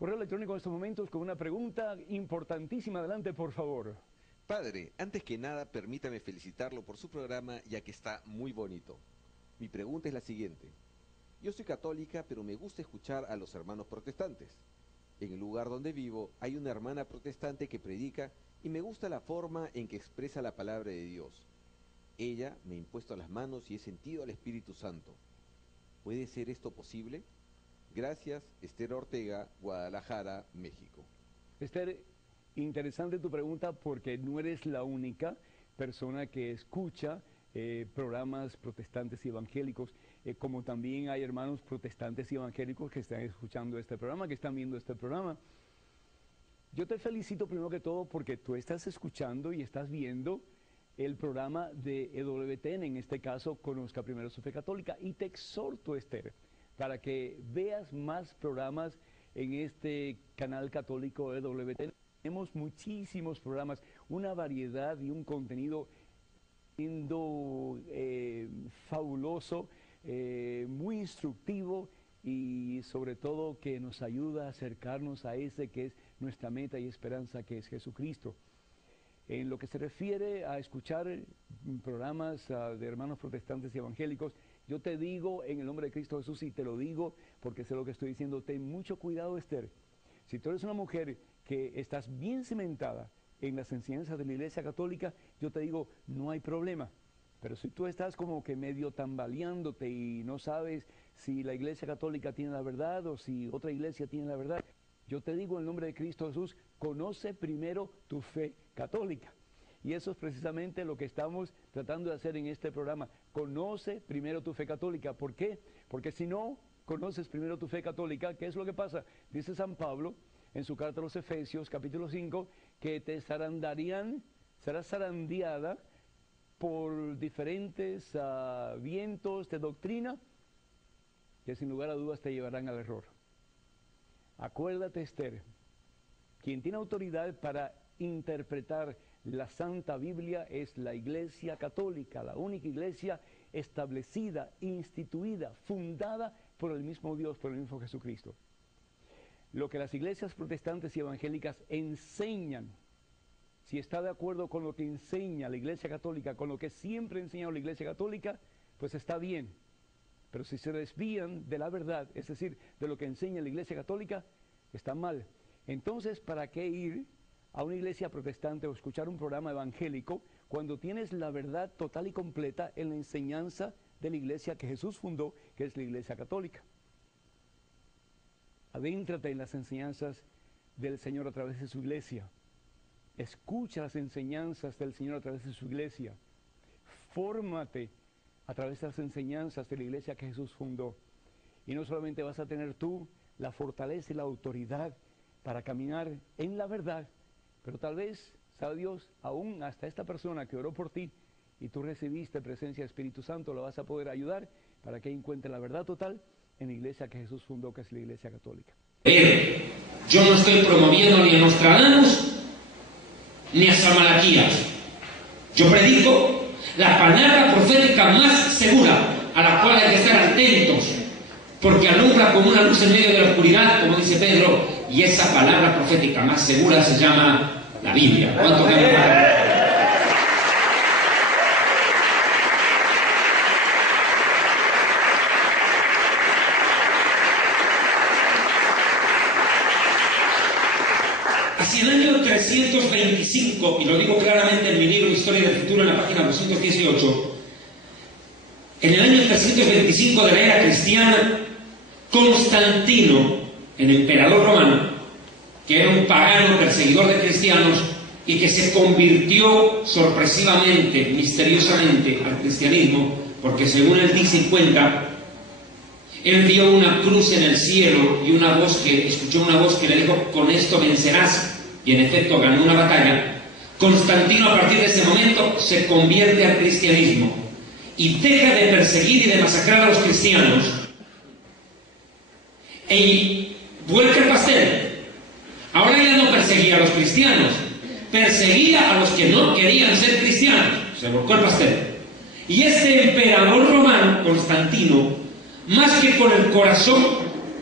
Correo electrónico en estos momentos con una pregunta importantísima. Adelante, por favor. Padre, antes que nada, permítame felicitarlo por su programa, ya que está muy bonito. Mi pregunta es la siguiente. Yo soy católica, pero me gusta escuchar a los hermanos protestantes. En el lugar donde vivo hay una hermana protestante que predica y me gusta la forma en que expresa la palabra de Dios. Ella me ha impuesto las manos y he sentido al Espíritu Santo. ¿Puede ser esto posible? Gracias, Esther Ortega, Guadalajara, México. Esther, interesante tu pregunta porque no eres la única persona que escucha programas protestantes y evangélicos, como también hay hermanos protestantes y evangélicos que están escuchando este programa, que están viendo este programa. Yo te felicito primero que todo porque tú estás escuchando y estás viendo el programa de EWTN, en este caso Conozca Primero su Fe Católica, y te exhorto, Esther, para que veas más programas en este canal católico EWTN. Tenemos muchísimos programas, una variedad y un contenido fabuloso, muy instructivo y sobre todo que nos ayuda a acercarnos a ese que es nuestra meta y esperanza, que es Jesucristo. En lo que se refiere a escuchar programas de hermanos protestantes y evangélicos, yo te digo en el nombre de Cristo Jesús, y te lo digo porque sé lo que estoy diciendo, ten mucho cuidado, Esther. Si tú eres una mujer que estás bien cimentada en las enseñanzas de la Iglesia Católica, yo te digo, no hay problema. Pero si tú estás como que medio tambaleándote y no sabes si la Iglesia Católica tiene la verdad o si otra iglesia tiene la verdad, yo te digo en el nombre de Cristo Jesús, conoce primero tu fe católica. Y eso es precisamente lo que estamos tratando de hacer en este programa. Conoce primero tu fe católica. ¿Por qué? Porque si no conoces primero tu fe católica, ¿qué es lo que pasa? Dice San Pablo en su carta a los Efesios, capítulo 5, que te serás zarandeada por diferentes vientos de doctrina que sin lugar a dudas te llevarán al error. Acuérdate, Esther, quien tiene autoridad para interpretar la Santa Biblia es la Iglesia Católica, la única iglesia establecida, instituida, fundada por el mismo Dios, por el mismo Jesucristo. Lo que las iglesias protestantes y evangélicas enseñan, si está de acuerdo con lo que enseña la Iglesia Católica, con lo que siempre ha enseñado la Iglesia Católica, pues está bien. Pero si se desvían de la verdad, es decir, de lo que enseña la Iglesia Católica, está mal. Entonces, ¿para qué ir a una iglesia protestante o escuchar un programa evangélico cuando tienes la verdad total y completa en la enseñanza de la iglesia que Jesús fundó, que es la Iglesia Católica? Adéntrate en las enseñanzas del Señor a través de su iglesia. Escucha las enseñanzas del Señor a través de su iglesia. Fórmate a través de las enseñanzas de la iglesia que Jesús fundó. Y no solamente vas a tener tú la fortaleza y la autoridad para caminar en la verdad, pero tal vez, sabe Dios, aún hasta esta persona que oró por ti y tú recibiste presencia del Espíritu Santo, lo vas a poder ayudar para que encuentre la verdad total en la iglesia que Jesús fundó, que es la Iglesia Católica. Yo no estoy promoviendo ni a Nostradamus ni a San Malaquías. Yo predico la palabra profética más segura, a la cual hay que estar atentos, porque alumbra como una luz en medio de la oscuridad, como dice Pedro, y esa palabra profética más segura se llama la Biblia. ¿Cuánto me aman? Hacia el año 325, y lo digo claramente en mi libro Historia del Futuro, en la página 218, en el año 325 de la era cristiana, Constantino, el emperador romano, que era un pagano perseguidor de cristianos y que se convirtió sorpresivamente, misteriosamente al cristianismo, porque según él dice y cuenta, él vio una cruz en el cielo y escuchó una voz que le dijo: con esto vencerás, y en efecto ganó una batalla. Constantino, a partir de ese momento, se convierte al cristianismo y deja de perseguir y de masacrar a los cristianos y vuelve el pastel. Ahora ya no perseguía a los cristianos, perseguía a los que no querían ser cristianos. Se volcó el pastel. Y este emperador romano, Constantino, más que con el corazón,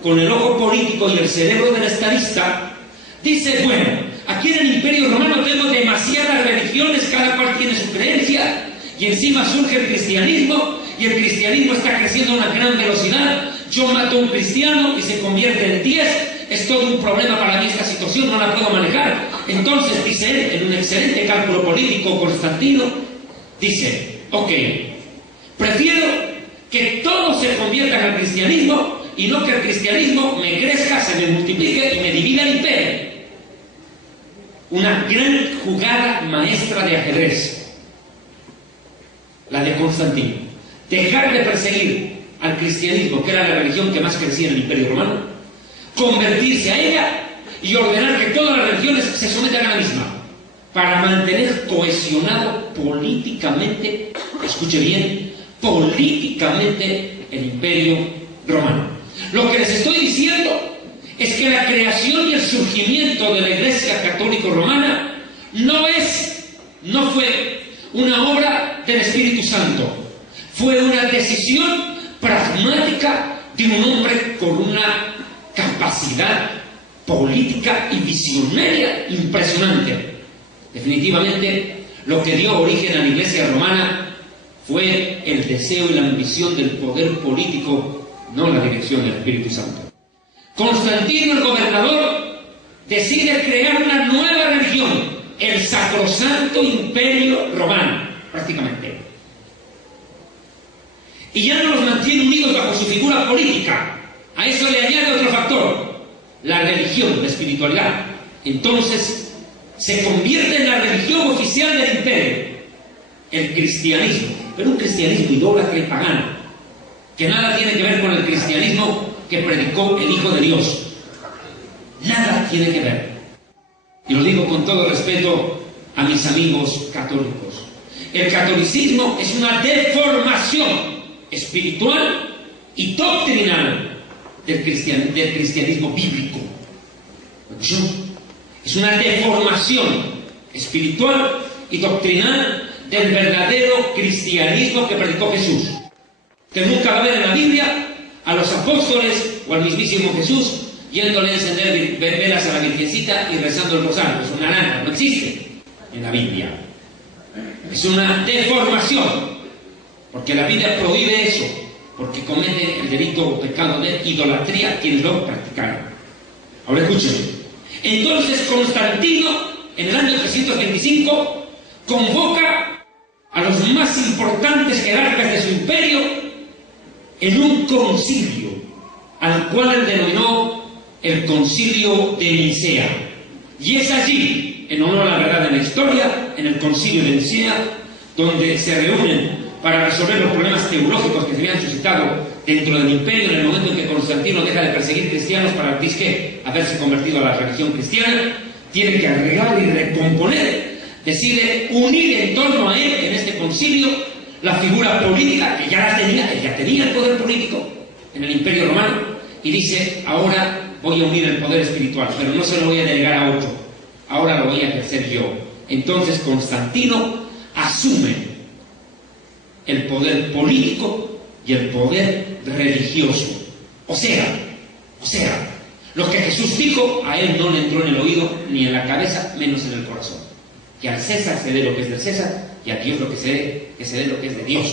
con el ojo político y el cerebro del estadista, dice, bueno, aquí en el Imperio Romano tenemos demasiadas religiones, cada cual tiene su creencia, y encima surge el cristianismo, y el cristianismo está creciendo a una gran velocidad. Yo mato a un cristiano y se convierte en 10, es todo un problema para mí esta situación, no la puedo manejar. Entonces, dice él, en un excelente cálculo político, Constantino, dice, ok, prefiero que todos se conviertan al cristianismo y no que el cristianismo me crezca, se me multiplique y me divida el imperio. Una gran jugada maestra de ajedrez, la de Constantino. Dejar de perseguir al cristianismo, que era la religión que más crecía en el Imperio Romano, convertirse a ella y ordenar que todas las religiones se sometan a la misma, para mantener cohesionado políticamente, escuche bien, políticamente el Imperio Romano. Lo que les estoy diciendo es que la creación y el surgimiento de la Iglesia Católica Romana no fue una obra del Espíritu Santo, fue una decisión pragmática de un hombre con una capacidad política y visionaria impresionante. Definitivamente, lo que dio origen a la Iglesia romana fue el deseo y la ambición del poder político, no la dirección del Espíritu Santo. Constantino, el gobernador, decide crear una nueva religión, el Sacrosanto Imperio Romano, prácticamente. Y ya no los mantiene unidos bajo su figura política. A eso le añade otro factor, la religión, la espiritualidad. Entonces, se convierte en la religión oficial del imperio, el cristianismo, pero un cristianismo idólatra y pagano, que nada tiene que ver con el cristianismo que predicó el Hijo de Dios. Nada tiene que ver. Y lo digo con todo respeto a mis amigos católicos. El catolicismo es una deformación espiritual y doctrinal del cristianismo bíblico. Es una deformación espiritual y doctrinal del verdadero cristianismo que predicó Jesús, que nunca va a ver en la Biblia a los apóstoles o al mismísimo Jesús yéndole a encender velas a la Virgencita y rezando el rosario. Es una lana, no existe en la Biblia. Es una deformación, porque la Biblia prohíbe eso, porque cometen el delito o pecado de idolatría quienes lo practicaron. Ahora escuchen. Entonces Constantino, en el año 325, convoca a los más importantes jerarcas de su imperio en un concilio, al cual él denominó el Concilio de Nicea. Y es allí, en honor a la verdad de la historia, en el Concilio de Nicea, donde se reúnen para resolver los problemas teológicos que se habían suscitado dentro del imperio en el momento en que Constantino deja de perseguir cristianos para disque haberse convertido a la religión cristiana. Tiene que arreglar y recomponer, decide unir en torno a él en este concilio la figura política que ya tenía el poder político en el Imperio Romano, y dice: ahora voy a unir el poder espiritual, pero no se lo voy a delegar a otro, ahora lo voy a ejercer yo. Entonces Constantino asume el poder político y el poder religioso. O sea, lo que Jesús dijo, a él no le entró en el oído ni en la cabeza, menos en el corazón. Que al César se dé lo que es del César, y a Dios lo que se dé lo que es de Dios.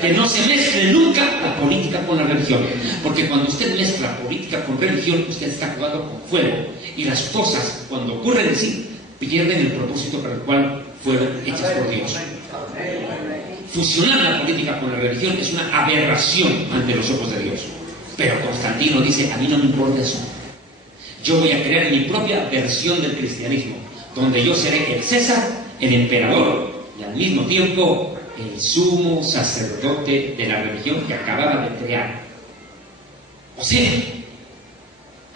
Que no se mezcle nunca la política con la religión, porque cuando usted mezcla política con religión, usted está jugando con fuego, y las cosas, cuando ocurren en sí, pierden el propósito para el cual fueron hechas por Dios. Fusionar la política con la religión es una aberración ante los ojos de Dios. Pero Constantino dice: a mí no me importa eso. Yo voy a crear mi propia versión del cristianismo, donde yo seré el César, el emperador, y al mismo tiempo el sumo sacerdote de la religión que acababa de crear. O sea,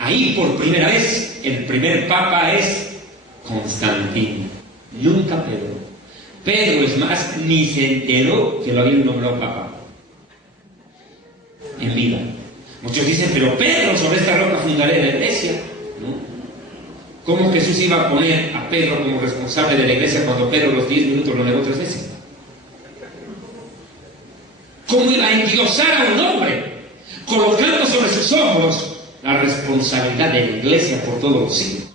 ahí por primera vez el primer papa es Constantino, nunca Pedro. Pedro, es más, ni se enteró que lo habían nombrado papa en vida. Muchos dicen: pero Pedro, sobre esta roca fundaré la iglesia, ¿no? ¿Cómo Jesús iba a poner a Pedro como responsable de la iglesia cuando Pedro los 10 minutos lo negó 3 veces? ¿Cómo iba a endiosar a un hombre colocando sobre sus hombros la responsabilidad de la iglesia por todos los siglos.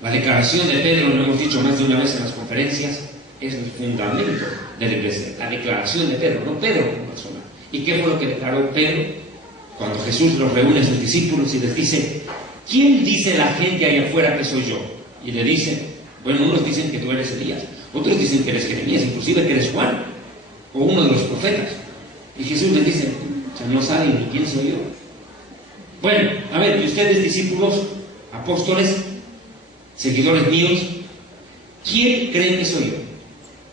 La declaración de Pedro, lo hemos dicho más de una vez en las conferencias, es el fundamento de la iglesia. La declaración de Pedro, no Pedro como persona. ¿Y qué fue lo que declaró Pedro cuando Jesús los reúne a sus discípulos y les dice: ¿quién dice la gente allá afuera que soy yo? Y le dicen, bueno, unos dicen que tú eres Elías, otros dicen que eres Jeremías, inclusive que eres Juan, o uno de los profetas. Y Jesús les dice, o sea, no saben ni quién soy yo. Bueno, a ver, y ustedes, discípulos, apóstoles, seguidores míos, ¿quién creen que soy yo?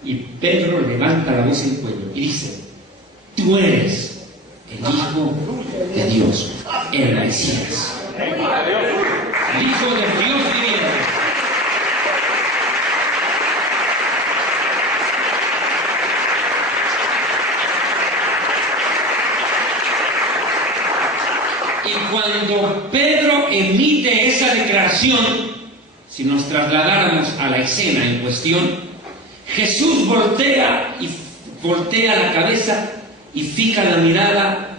Y Pedro levanta la voz en cuello y dice: tú eres el Hijo de Dios, el Mesías, el Hijo de Dios viviente. Y cuando Pedro emite esa declaración, si nos trasladáramos a la escena en cuestión, Jesús voltea la cabeza y fija la mirada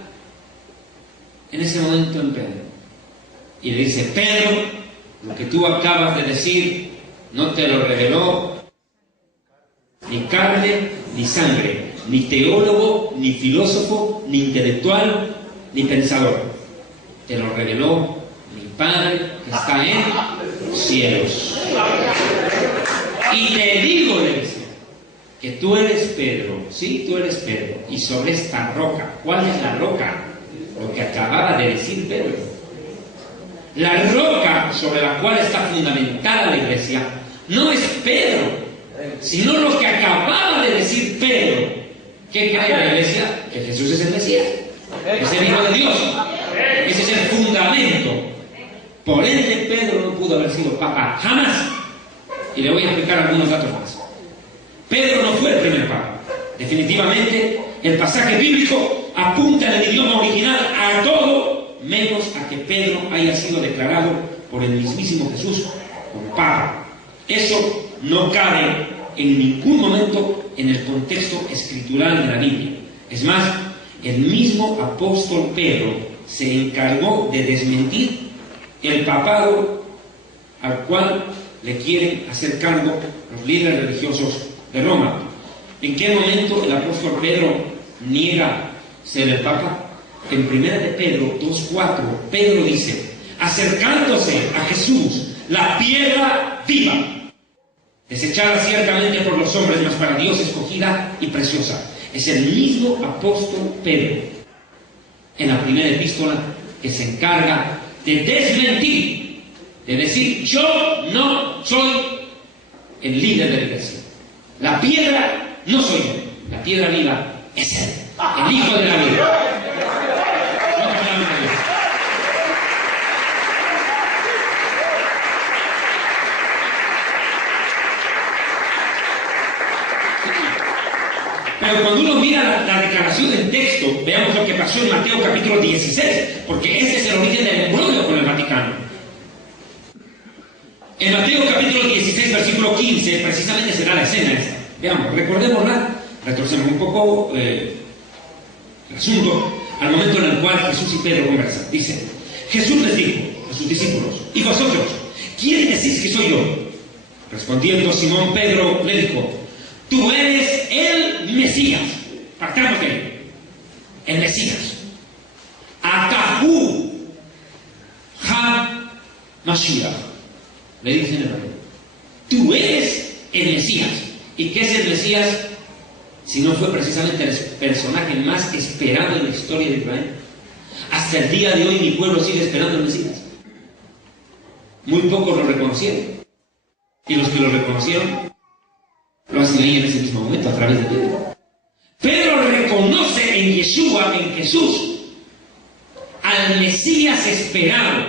en ese momento en Pedro. Y le dice: Pedro, lo que tú acabas de decir no te lo reveló ni carne ni sangre, ni teólogo, ni filósofo, ni intelectual, ni pensador. Te lo reveló mi Padre que está en los cielos. Y te digo, le dice, que tú eres Pedro, sí, tú eres Pedro, y sobre esta roca. ¿Cuál es la roca? Lo que acababa de decir Pedro. La roca sobre la cual está fundamentada la iglesia no es Pedro, sino lo que acababa de decir Pedro. ¿Qué cree la iglesia? Que Jesús es el Mesías, es el Hijo de Dios. Ese es el fundamento. Por ende, Pedro no pudo haber sido papa jamás. Y le voy a explicar algunos datos más. Pedro no fue el primer papa. Definitivamente, el pasaje bíblico apunta en el idioma original a todo, menos a que Pedro haya sido declarado por el mismísimo Jesús como papa. Eso no cabe en ningún momento en el contexto escritural de la Biblia. Es más, el mismo apóstol Pedro se encargó de desmentir el papado al cual le quieren hacer cargo los líderes religiosos de Roma. ¿En qué momento el apóstol Pedro niega ser el papa? En 1 de Pedro 2:4, Pedro dice: acercándose a Jesús, la piedra viva, desechada ciertamente por los hombres, mas para Dios escogida y preciosa. Es el mismo apóstol Pedro, en la primera epístola, que se encarga de desmentir, de decir: yo no soy el líder de la iglesia. La piedra no soy yo, la piedra viva es él, el Hijo de la vida. Pero cuando uno mira la declaración del texto, veamos lo que pasó en Mateo capítulo 16, porque ese es el origen del embrollo con el Vaticano. En Mateo capítulo 16, versículo 15, precisamente será la escena esta. Veamos, recordémosla, retrocedemos un poco el asunto al momento en el cual Jesús y Pedro conversan. Dice: Jesús les dijo a sus discípulos: ¿y vosotros, quién decís que soy yo? Respondiendo Simón Pedro le dijo: tú eres el Mesías. Partamos de él. El Mesías. Atahu ha-Mashiach. Le dicen en hebreo: tú eres el Mesías. ¿Y qué es el Mesías? Si no fue precisamente el personaje más esperado en la historia de Israel. Hasta el día de hoy mi pueblo sigue esperando al Mesías. Muy pocos lo reconocieron. Y los que lo reconocieron lo hacen ahí en ese mismo momento a través de Pedro. Pedro reconoce en Yeshua, en Jesús, al Mesías esperado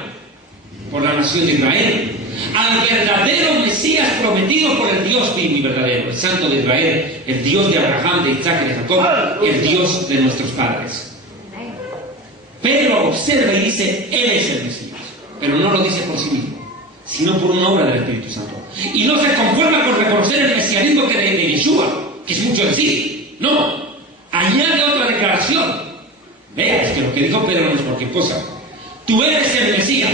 por la nación de Israel, al verdadero Mesías prometido por el Dios vivo y verdadero, el Santo de Israel, el Dios de Abraham, de Isaac y de Jacob, el Dios de nuestros padres. Pedro observa y dice: él es el Mesías, pero no lo dice por sí mismo, sino por una obra del Espíritu Santo. Y no se conforma con reconocer el mesianismo que de Yeshua, que es mucho decir. No, añade otra declaración. Vea, es que lo que dijo Pedro no es cualquier cosa. Tú eres el Mesías,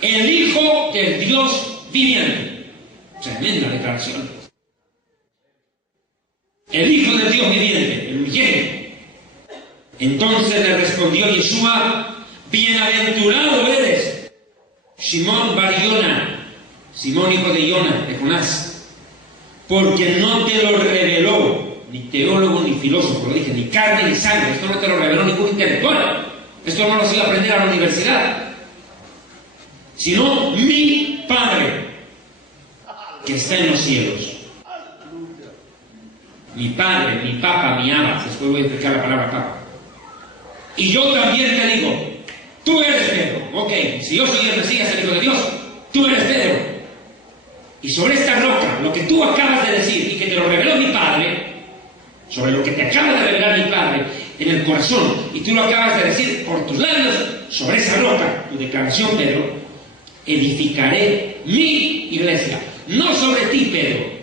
el Hijo del Dios viviente. Tremenda declaración. El Hijo del Dios viviente, el unigénito. Entonces le respondió Yeshua: bienaventurado eres, Simón bar Yona, Simón hijo de Yona, de Jonás, porque no te lo reveló ni teólogo ni filósofo, lo dije, ni carne ni sangre. Esto no te lo reveló ningún intelectual. Esto no lo has ido a aprender a la universidad, sino mi Padre que está en los cielos. Mi Padre, mi Papa, mi Abba. Después voy a explicar la palabra Papa. Y yo también te digo, tú eres Pedro. Ok, si yo soy el Mesías, el Hijo de Dios, tú eres Pedro. Y sobre esta roca, lo que tú acabas de decir y que te lo reveló mi Padre, sobre lo que te acaba de revelar mi Padre en el corazón, y tú lo acabas de decir por tus labios, sobre esa roca, tu declaración, Pedro, edificaré mi iglesia. No sobre ti, Pedro,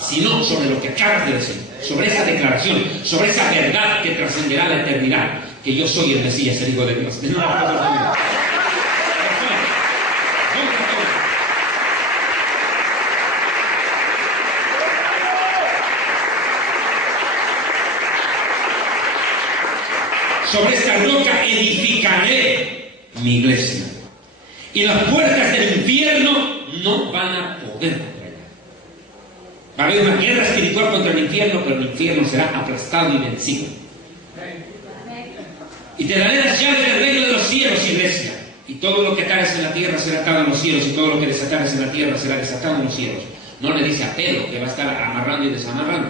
sino sobre lo que acabas de decir, sobre esa declaración, sobre esa verdad que trascenderá la eternidad, que yo soy el Mesías, el Hijo de Dios. De nuevo, sobre esta roca edificaré mi iglesia, y las puertas del infierno no van a poder contra ella. Va a haber una guerra espiritual contra el infierno, pero el infierno será aplastado y vencido. Y te daré las llaves del reino de los cielos, iglesia. Y todo lo que atares en la tierra será atado en los cielos, y todo lo que desatares en la tierra será desatado en los cielos. No le dice a Pedro que va a estar amarrando y desamarrando.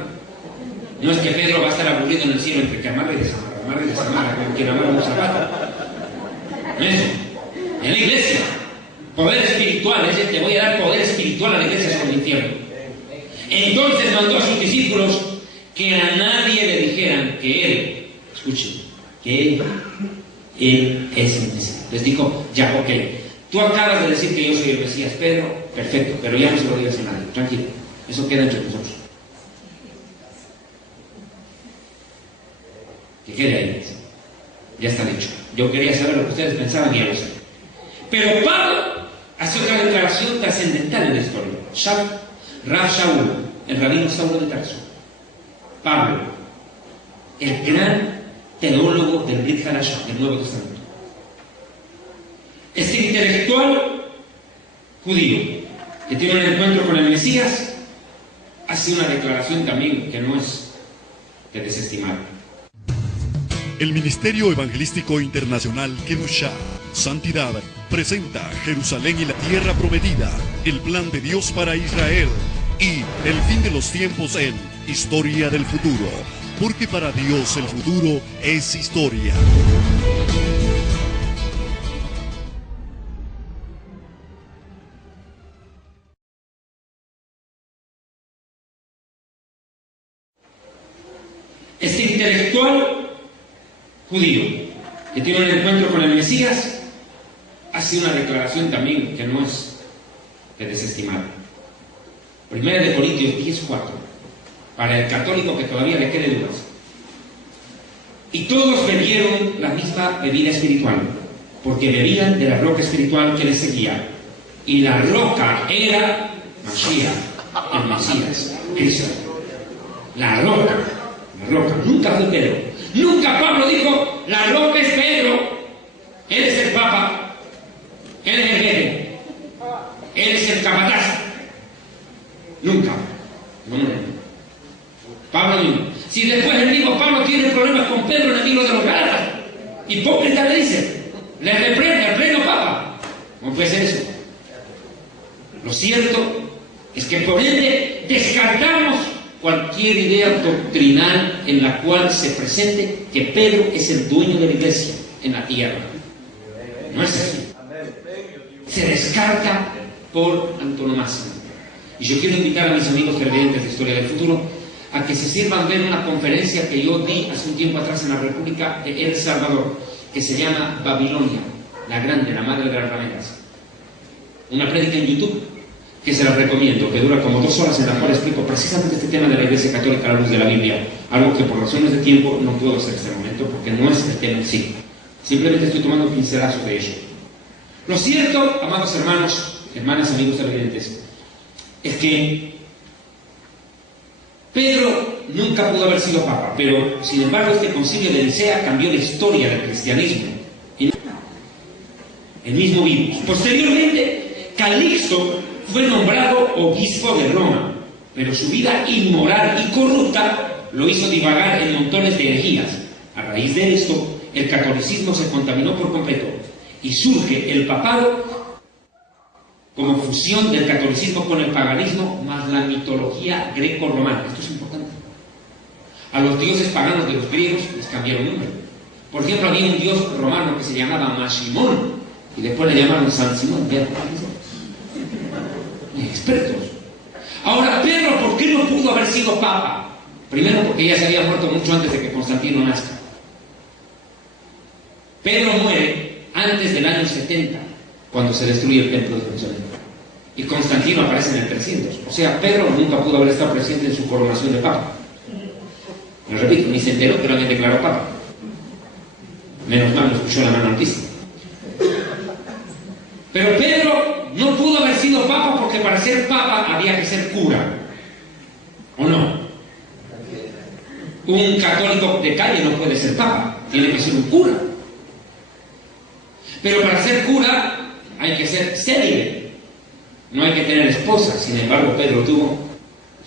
No es que Pedro va a estar aburrido en el cielo entre que amarra y desamarra, como quien amarra un zapato. No es eso. En la iglesia, poder espiritual, es decir, te voy a dar poder espiritual a la iglesia sobre el infierno. Entonces mandó a sus discípulos que a nadie le dijeran que él, escuchen, que él es el Mesías. Les dijo, ya, ok, tú acabas de decir que yo soy el Mesías, Pedro, perfecto, pero ya no se lo digas a nadie, tranquilo, eso queda entre nosotros. Que quede ahí, ya está dicho. Yo quería saber lo que ustedes pensaban y ya lo sé. Pero Pablo hace otra declaración trascendental en la historia. Rav Shaul, el rabino Saulo de Tarso. Pablo, el gran teólogo del Brit Hadashah, del Nuevo Testamento. Este intelectual judío que tiene un encuentro con el Mesías hace una declaración también que no es de desestimar. El Ministerio Evangelístico Internacional Kedushá, Santidad, presenta Jerusalén y la Tierra Prometida, el plan de Dios para Israel y el fin de los tiempos en Historia del Futuro, porque para Dios el futuro es historia. Este intelectual judío que tiene un encuentro con el Mesías hace una declaración también que no es de desestimar. Primera de Corintios 10:4, para el católico que todavía le quede dudas. Y todos bebieron la misma bebida espiritual, porque bebían de la roca espiritual que les seguía. Y la roca era Mashiach, el Mesías, Cristo. La roca, nunca fue Pedro. Nunca Pablo dijo, la roca es Pedro. Él es el Papa, él es el jefe, él es el capataz. Nunca. No. Pablo dijo. Si después el mismo Pablo tiene problemas con Pedro en el libro de los Gálatas, hipócrita le dice, le reprende al pleno Papa. ¿Cómo puede ser eso? Lo cierto es que por ende descartamos cualquier idea doctrinal en la cual se presente que Pedro es el dueño de la iglesia en la tierra. No es así. Se descarta por antonomasia. Y yo quiero invitar a mis amigos televidentes de Historia del Futuro a que se sirvan ver una conferencia que yo di hace un tiempo atrás en la República de El Salvador, que se llama Babilonia, la grande, la madre de las rameras. Una prédica en YouTube que se la recomiendo, que dura como 2 horas, en la cual explico precisamente este tema de la Iglesia Católica a la luz de la Biblia. algo que por razones de tiempo no puedo hacer en este momento porque no es el tema en sí. Simplemente estoy tomando pincelazos de ello. Lo cierto, amados hermanos, hermanas, amigos televidentes, es que Pedro nunca pudo haber sido papa, pero sin embargo este concilio de Nicea cambió la historia del cristianismo. El mismo virus. Posteriormente, Calixto fue nombrado obispo de Roma, pero su vida inmoral y corrupta lo hizo divagar en montones de herejías. A raíz de esto, el catolicismo se contaminó por completo y surge el papado como fusión del catolicismo con el paganismo más la mitología greco-romana. Esto es importante. A los dioses paganos de los griegos les cambiaron nombre. Por ejemplo, había un dios romano que se llamaba Maximón y después le llamaron San Simón. Expertos. Ahora, Pedro, ¿por qué no pudo haber sido papa? Primero, porque ya se había muerto mucho antes de que Constantino nazca. Pedro muere antes del año 70, cuando se destruye el templo de Jerusalén. Y Constantino aparece en el 300. O sea, Pedro nunca pudo haber estado presente en su coronación de papa. Lo repito, ni se enteró que lo habían declarado papa. Menos mal lo escuchó la mano altísima. Pero Pedro no pudo haber sido papa porque para ser papa había que ser cura. ¿O no? Un católico de calle no puede ser papa, tiene que ser un cura. Pero para ser cura hay que ser célibe. No hay que tener esposa. Sin embargo, Pedro tuvo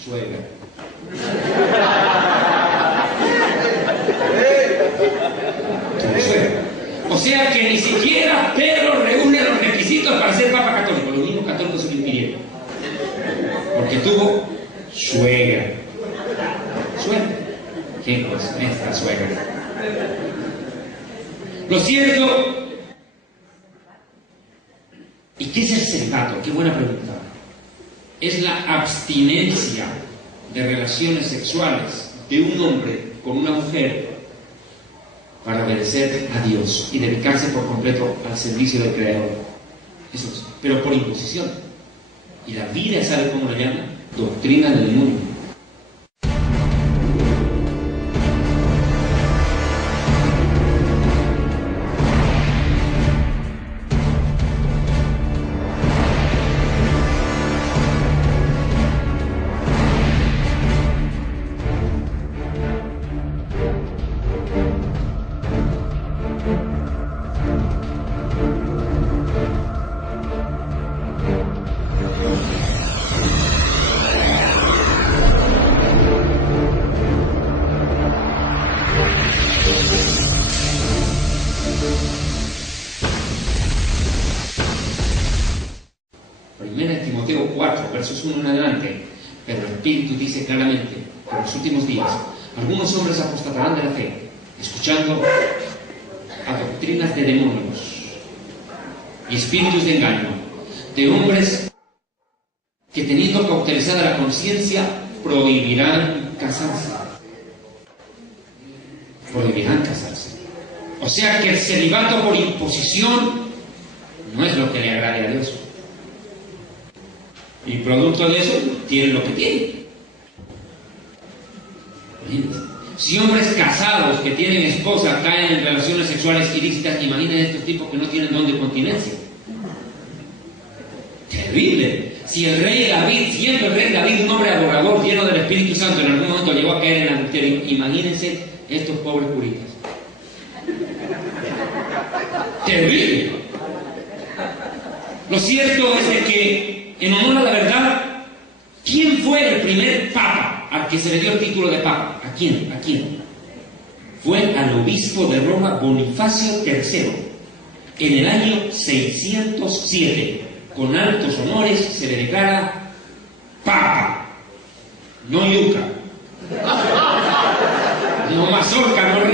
suegra. Tuvo suegra. O sea que ni siquiera Pedro reúne los requisitos para ser papa católico. Los mismos católicos se lo impidieron. Porque tuvo suegra. Suegra. ¿Qué cosa? Esta suegra. Lo cierto. ¿Y qué es el celibato? Qué buena pregunta. Es la abstinencia de relaciones sexuales de un hombre con una mujer para obedecer a Dios y dedicarse por completo al servicio del Creador. Eso es, pero por imposición. Y la Biblia, ¿sabe cómo lo llama? Doctrina del demonio. Timoteo 4, versos 1 en adelante, pero el Espíritu dice claramente que en los últimos días algunos hombres apostatarán de la fe, escuchando a doctrinas de demonios y espíritus de engaño, de hombres que teniendo cautelizada la conciencia prohibirán casarse. Prohibirán casarse. O sea que el celibato por imposición no es lo que le agrade a Dios. Y producto de eso, tienen lo que tienen. Si hombres casados que tienen esposa caen en relaciones sexuales ilícitas, imaginen estos tipos que no tienen don de continencia. Terrible. Si el rey David, siendo el rey David un hombre adorador, lleno del Espíritu Santo, en algún momento llegó a caer en adulterio, imagínense estos pobres curitas. Terrible. Lo cierto es de que, en honor a la verdad, ¿quién fue el primer papa al que se le dio el título de papa? ¿A quién? ¿A quién? Fue al obispo de Roma, Bonifacio III, en el año 607. Con altos honores se le declara papa, no yuca, no mazorca, no